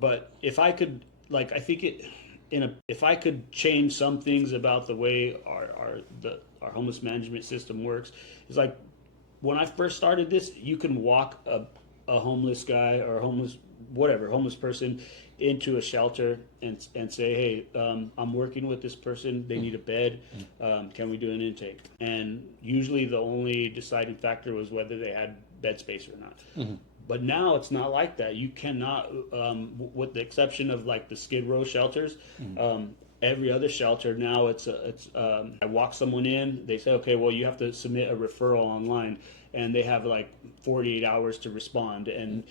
But if I could, like, I think it if I could change some things about the way our homeless management system works, it's like when I first started this, you can walk a homeless guy or a homeless person into a shelter and say, hey, I'm working with this person. They need a bed. Can we do an intake? And usually the only deciding factor was whether they had bed space or not. Mm-hmm. But now it's not like that. You cannot, with the exception of like the Skid Row shelters, every other shelter now I walk someone in, they say, okay, well, you have to submit a referral online, and they have like 48 hours to respond, and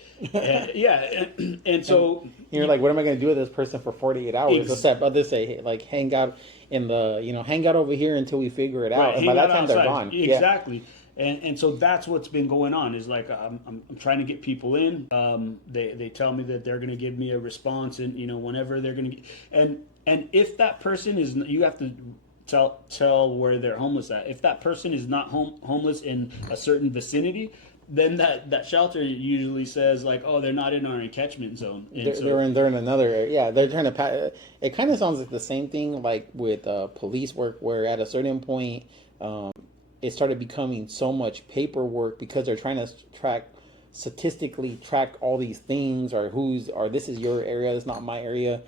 yeah, and so and you're like, what am I going to do with this person for 48 hours? Except others say, hey, like, hang out hang out over here until we figure it out, right, and by that time outside. they're gone. Exactly. Yeah. And so that's what's been going on is like I'm trying to get people in. They tell me that they're going to give me a response, and whenever they're going to, and if that person is, you have to tell where they're homeless at. If that person is not homeless in a certain vicinity, then that shelter usually says like, oh, they're not in our catchment zone. And they're in another area. Yeah, they're trying to. It kind of sounds like the same thing like with police work, where at a certain point, it started becoming so much paperwork because they're trying to statistically track all these things, or this is your area, it's not my area.